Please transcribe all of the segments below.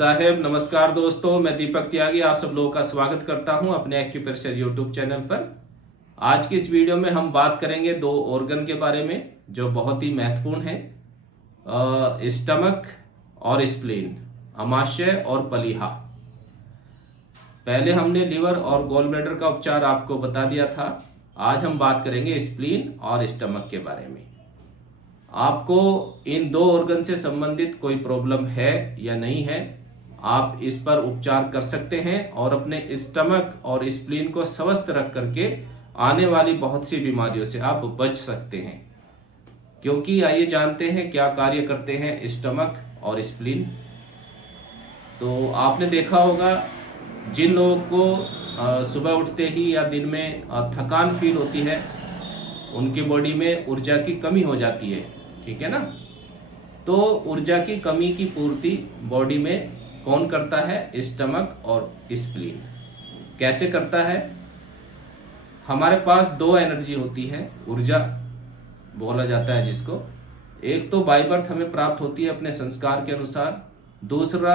साहेब नमस्कार दोस्तों, मैं दीपक त्यागी आप सब लोगों का स्वागत करता हूं अपने एक्यूप्रेशर यूट्यूब चैनल पर। आज की इस वीडियो में हम बात करेंगे दो ऑर्गन के बारे में जो बहुत ही महत्वपूर्ण है, स्टमक और स्प्लीन, अमाशय और पलीहा। पहले हमने लिवर और गॉल ब्लैडर का उपचार आपको बता दिया था। आज हम बात करेंगे स्प्लीन और स्टमक के बारे में। आपको इन दो ऑर्गन से संबंधित कोई प्रॉब्लम है या नहीं है, आप इस पर उपचार कर सकते हैं और अपने स्टमक और स्प्लीन को स्वस्थ रख करके आने वाली बहुत सी बीमारियों से आप बच सकते हैं। क्योंकि आइए जानते हैं क्या कार्य करते हैं स्टमक और स्प्लीन। तो आपने देखा होगा जिन लोगों को सुबह उठते ही या दिन में थकान फील होती है, उनकी बॉडी में ऊर्जा की कमी हो जाती है, ठीक है ना। तो ऊर्जा की कमी की पूर्ति बॉडी में कौन करता है? स्टमक और स्प्लीन। कैसे करता है? हमारे पास दो एनर्जी होती है, ऊर्जा बोला जाता है जिसको। एक तो बाय बर्थ हमें प्राप्त होती है अपने संस्कार के अनुसार, दूसरा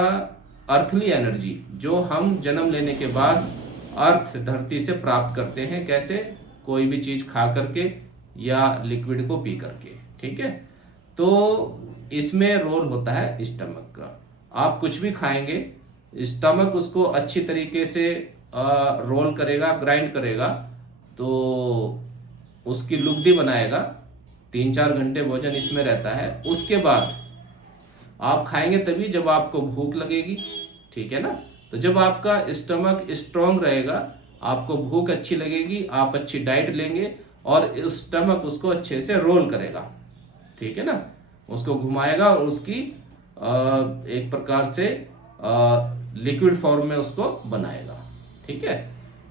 अर्थली एनर्जी जो हम जन्म लेने के बाद अर्थ धरती से प्राप्त करते हैं। कैसे? कोई भी चीज खा करके या लिक्विड को पी करके, ठीक है। तो इसमें रोल होता है स्टमक का। आप कुछ भी खाएंगे, स्टमक उसको अच्छी तरीके से रोल करेगा, ग्राइंड करेगा, तो उसकी लुगदी बनाएगा। 3-4 घंटे भोजन इसमें रहता है। उसके बाद आप खाएंगे तभी जब आपको भूख लगेगी, ठीक है ना। तो जब आपका स्टमक स्ट्रांग रहेगा, आपको भूख अच्छी लगेगी, आप अच्छी डाइट लेंगे और स्टमक उसको अच्छे से रोल करेगा, ठीक है ना। उसको घुमाएगा और उसकी एक प्रकार से लिक्विड फॉर्म में उसको बनाएगा, ठीक है।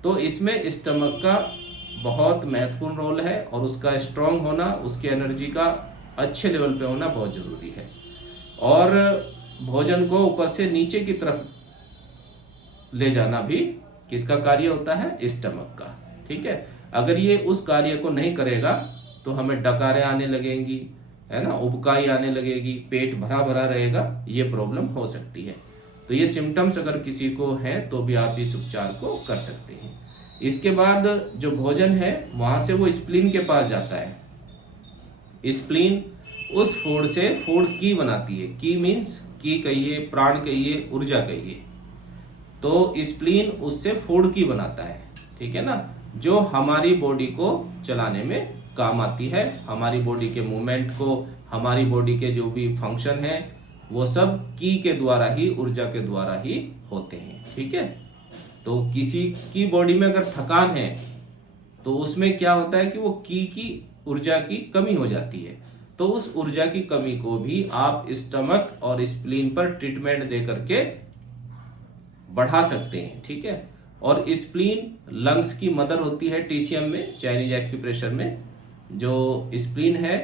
तो इसमें स्टमक का बहुत महत्वपूर्ण रोल है और उसका स्ट्रांग होना, उसकी एनर्जी का अच्छे लेवल पे होना बहुत जरूरी है। और भोजन को ऊपर से नीचे की तरफ ले जाना भी किसका कार्य होता है? स्टमक का, ठीक है। अगर ये उस कार्य को नहीं करेगा तो हमें डकारें आने लगेंगी, है ना, उबकाई आने लगेगी, पेट भरा भरा रहेगा, ये प्रॉब्लम हो सकती है। तो ये सिम्टम्स अगर किसी को है तो भी आप इस उपचार को कर सकते हैं। इसके बाद जो भोजन है वहां से वो स्प्लीन के पास जाता है। स्प्लीन उस फूड से फूड की बनाती है। की मीन्स की कहिए, प्राण कहिए, ऊर्जा कहिए। तो स्प्लीन उससे फूड की बनाता है, ठीक है ना, जो हमारी बॉडी को चलाने में काम आती है। हमारी बॉडी के मूवमेंट को, हमारी बॉडी के जो भी फंक्शन है वो सब की के द्वारा ही, ऊर्जा के द्वारा ही होते हैं, ठीक है। तो किसी की बॉडी में अगर थकान है तो उसमें क्या होता है कि वो की ऊर्जा की कमी हो जाती है। तो उस ऊर्जा की कमी को भी आप स्टमक और स्प्लीन पर ट्रीटमेंट दे करके बढ़ा सकते हैं, ठीक है। और स्प्लीन लंग्स की मदर होती है टीसीएम में, चाइनीज एक्यूप्रेशर में। जो स्प्लीन है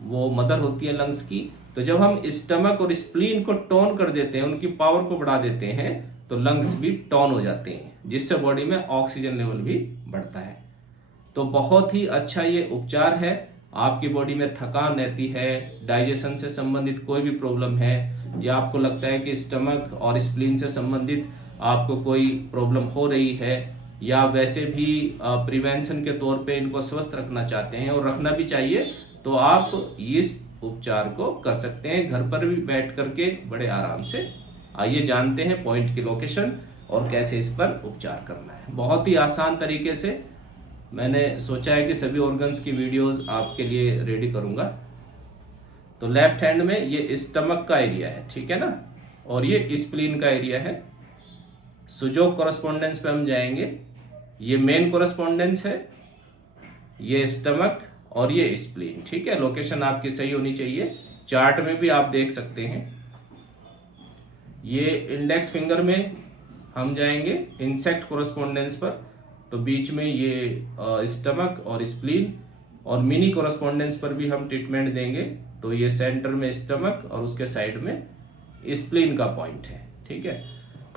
वो मदर होती है लंग्स की। तो जब हम स्टमक और स्प्लीन को टोन कर देते हैं, उनकी पावर को बढ़ा देते हैं, तो लंग्स भी टोन हो जाते हैं, जिससे बॉडी में ऑक्सीजन लेवल भी बढ़ता है। तो बहुत ही अच्छा ये उपचार है। आपकी बॉडी में थकान रहती है, डाइजेशन से संबंधित कोई भी प्रॉब्लम है, या आपको लगता है कि स्टमक और स्प्लीन से संबंधित आपको कोई प्रॉब्लम हो रही है, या वैसे भी प्रिवेंशन के तौर पे इनको स्वस्थ रखना चाहते हैं और रखना भी चाहिए, तो आप इस उपचार को कर सकते हैं घर पर भी बैठ करके बड़े आराम से। आइए जानते हैं पॉइंट की लोकेशन और कैसे इस पर उपचार करना है। बहुत ही आसान तरीके से मैंने सोचा है कि सभी ऑर्गन्स की वीडियोस आपके लिए रेडी करूंगा। तो लेफ्ट हैंड में ये स्टमक का एरिया है, ठीक है ना, और ये स्प्लीन का एरिया है। सुजोग कॉरेस्पॉन्डेंस पे हम जाएंगे। ये मेन कॉरेस्पॉन्डेंस है, ये स्टमक और ये स्प्लीन, ठीक है। लोकेशन आपकी सही होनी चाहिए। चार्ट में भी आप देख सकते हैं। ये इंडेक्स फिंगर में हम जाएंगे इंसेक्ट कॉरेस्पॉन्डेंस पर, तो बीच में ये स्टमक और स्प्लीन, और मिनी कॉरेस्पॉन्डेंस पर भी हम ट्रीटमेंट देंगे। तो ये सेंटर में स्टमक और उसके साइड में स्प्लीन का पॉइंट है, ठीक है।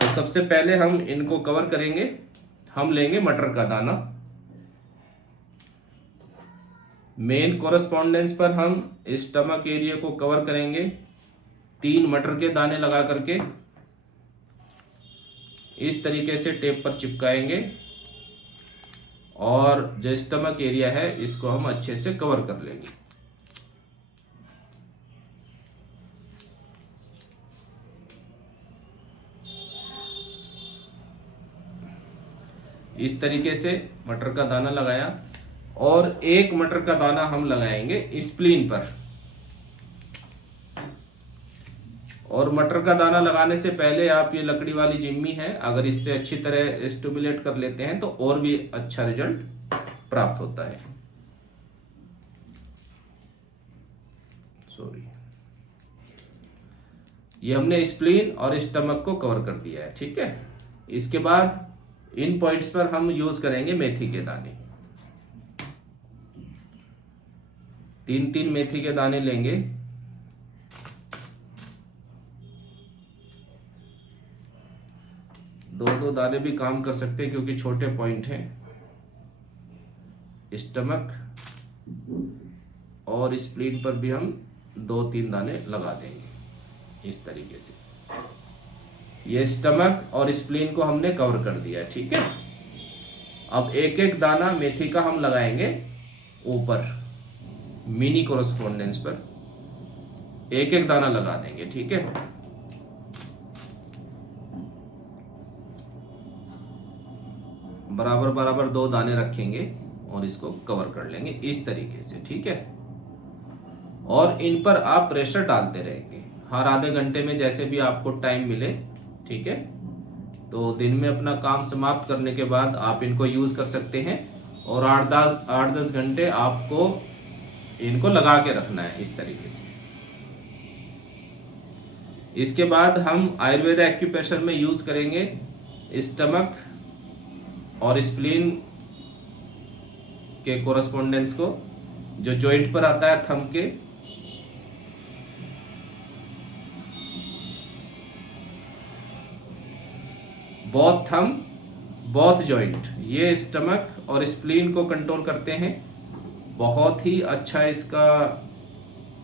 तो सबसे पहले हम इनको कवर करेंगे। हम लेंगे मटर का दाना। मेन कॉरेस्पॉन्डेंस पर हम स्टमक एरिया को कवर करेंगे 3 मटर के दाने लगा करके। इस तरीके से टेप पर चिपकाएंगे और जो स्टमक एरिया है इसको हम अच्छे से कवर कर लेंगे। इस तरीके से मटर का दाना लगाया और एक मटर का दाना हम लगाएंगे स्प्लीन पर। और मटर का दाना लगाने से पहले आप ये लकड़ी वाली जिम्मी है, अगर इससे अच्छी तरह स्टिमुलेट कर लेते हैं तो और भी अच्छा रिजल्ट प्राप्त होता है। सॉरी, ये हमने स्प्लीन और स्टमक को कवर कर दिया है। ठीक है, इसके बाद इन पॉइंट्स पर हम यूज करेंगे मेथी के दाने। 3-3 मेथी के दाने लेंगे। दो दाने भी काम कर सकते हैं क्योंकि छोटे पॉइंट हैं। स्टमक और स्प्लीन पर भी हम 2-3 दाने लगा देंगे इस तरीके से। ये स्टमक और स्प्लीन को हमने कवर कर दिया। ठीक है, अब एक एक दाना मेथी का हम लगाएंगे ऊपर मिनी कोरस्पोंडेंस पर, एक एक दाना लगा देंगे। ठीक है, बराबर बराबर 2 दाने रखेंगे और इसको कवर कर लेंगे इस तरीके से। ठीक है, और इन पर आप प्रेशर डालते रहेंगे हर आधे घंटे में, जैसे भी आपको टाइम मिले। ठीक है, तो दिन में अपना काम समाप्त करने के बाद आप इनको यूज कर सकते हैं और 8-10 घंटे आपको इनको लगा के रखना है इस तरीके से। इसके बाद हम आयुर्वेद एक्यूप्रेशर में यूज करेंगे स्टमक और स्प्लीन के कोरस्पोंडेंस को, जो जॉइंट पर आता है थंब के। बोथ थंब बोथ जॉइंट, ये स्टमक और स्प्लीन को कंट्रोल करते हैं। बहुत ही अच्छा इसका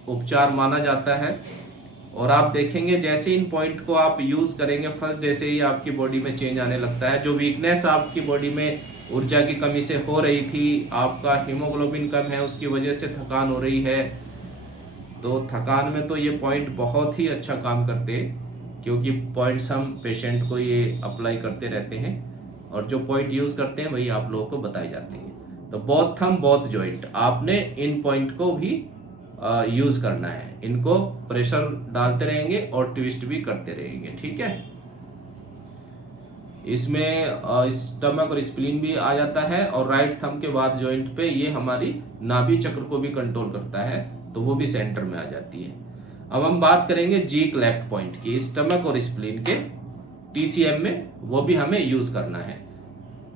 उपचार माना जाता है। और आप देखेंगे जैसे इन पॉइंट को आप यूज करेंगे फर्स्ट डे से ही आपकी बॉडी में चेंज आने लगता है। जो वीकनेस आपकी बॉडी में ऊर्जा की कमी से हो रही थी, आपका हीमोग्लोबिन कम है, उसकी वजह से थकान हो रही है, तो थकान में तो ये पॉइंट बहुत ही अच्छा काम करते हैं, क्योंकि पॉइंट्स हम पेशेंट को ये अप्लाई करते रहते हैं और जो पॉइंट यूज करते हैं वही आप लोगों को बताए जाते हैं। तो बोथ थंब बोथ जॉइंट, आपने इन पॉइंट को भी यूज करना है। इनको प्रेशर डालते रहेंगे और ट्विस्ट भी करते रहेंगे। ठीक है, इसमें स्टमक और स्प्लीन भी आ जाता है और राइट थंब के बाद जॉइंट पे ये हमारी नाभि चक्र को भी कंट्रोल करता है, तो वो भी सेंटर में आ जाती है। अब हम बात करेंगे जी क्लेफ्ट पॉइंट की, स्टमक और स्प्लीन के टीसीएम में, वो भी हमें यूज करना है।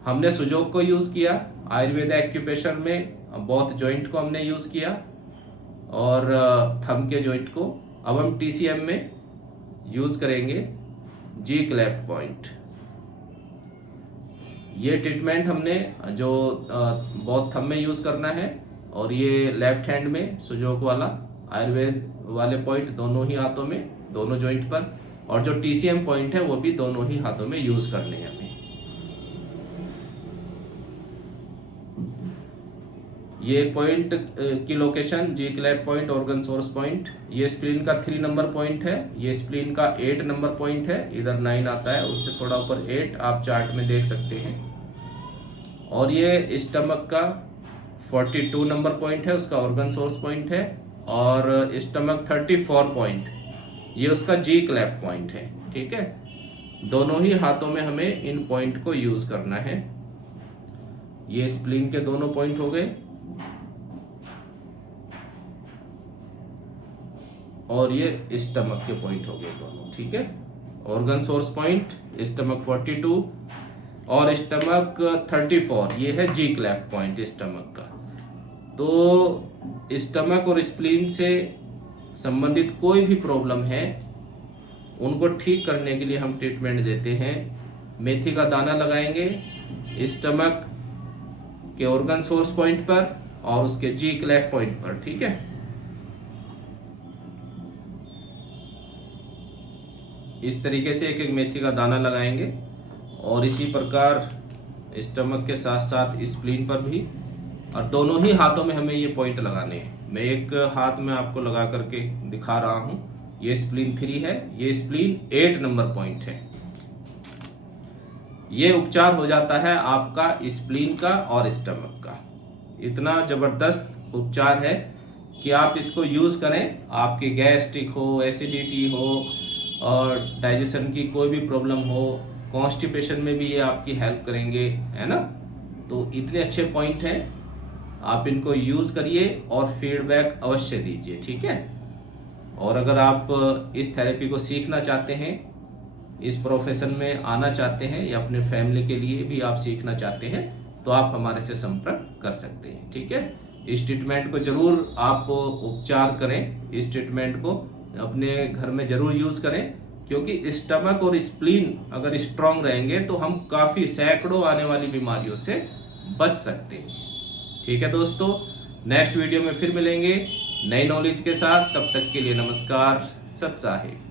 हमने सुजोग को यूज किया, आयुर्वेद एक्यूप्रेशर में बोथ जॉइंट को हमने यूज किया और थंब के जॉइंट को। अब हम टीसीएम में यूज करेंगे जी क्लेफ्ट पॉइंट। ये ट्रीटमेंट हमने जो बोथ थंब में यूज करना है और ये लेफ्ट हैंड में सुजोग वाला आयुर्वेद वाले पॉइंट दोनों ही हाथों में, दोनों जॉइंट पर, और जो टीसीएम पॉइंट है वो भी दोनों ही हाथों में यूज करने हैं हमें। ये पॉइंट की लोकेशन जी cleft point, organ source point, ये स्प्लीन का 3 नंबर पॉइंट है, ये स्प्लीन का 8 नंबर पॉइंट है, इधर 9 आता है, उससे थोड़ा ऊपर 8 आप चार्ट में देख सकते हैं। और ये स्टमक का 42 नंबर पॉइंट है, उसका ऑर्गन सोर्स पॉइंट है, और स्टमक 34 पॉइंट, ये उसका जी क्लेफ्ट पॉइंट है। ठीक है, दोनों ही हाथों में हमें इन पॉइंट को यूज करना है। ये स्प्लीन के दोनों पॉइंट हो गए और ये स्टमक के पॉइंट हो गए दोनों। ठीक है, ऑर्गन सोर्स पॉइंट स्टमक 42 और स्टमक 34, ये है जी क्लेफ्ट पॉइंट स्टमक का। तो स्टमक और स्प्लीन से संबंधित कोई भी प्रॉब्लम है, उनको ठीक करने के लिए हम ट्रीटमेंट देते हैं। मेथी का दाना लगाएंगे स्टमक के ऑर्गन सोर्स पॉइंट पर और उसके जी क्लेफ्ट पॉइंट पर। ठीक है, इस तरीके से एक एक मेथी का दाना लगाएंगे और इसी प्रकार स्टमक के साथ साथ स्प्लीन पर भी, और दोनों ही हाथों में हमें ये पॉइंट लगाने हैं। मैं एक हाथ में आपको लगा करके दिखा रहा हूं। ये स्प्लीन 3 है, ये स्प्लीन 8 नंबर पॉइंट है। ये उपचार हो जाता है आपका स्प्लीन का और स्टमक का। इतना जबरदस्त उपचार है कि आप इसको यूज करें। आपकी गैस्ट्रिक हो, एसिडिटी हो और डाइजेशन की कोई भी प्रॉब्लम हो, कॉन्स्टिपेशन में भी ये आपकी हेल्प करेंगे, है ना। तो इतने अच्छे पॉइंट हैं, आप इनको यूज करिए और फीडबैक अवश्य दीजिए, ठीक है। और अगर आप इस थेरेपी को सीखना चाहते हैं, इस प्रोफेशन में आना चाहते हैं या अपने फैमिली के लिए भी आप सीखना चाहते हैं, तो आप हमारे से संपर्क कर सकते हैं, ठीक है। इस ट्रीटमेंट को जरूर आप उपचार करें, इस ट्रीटमेंट को अपने घर में जरूर यूज करें, क्योंकि स्टमक और स्प्लीन अगर स्ट्रांग रहेंगे तो हम काफ़ी सैकड़ों आने वाली बीमारियों से बच सकते हैं, ठीक है दोस्तों। नेक्स्ट वीडियो में फिर मिलेंगे नई नॉलेज के साथ। तब तक के लिए नमस्कार, सत साहिब।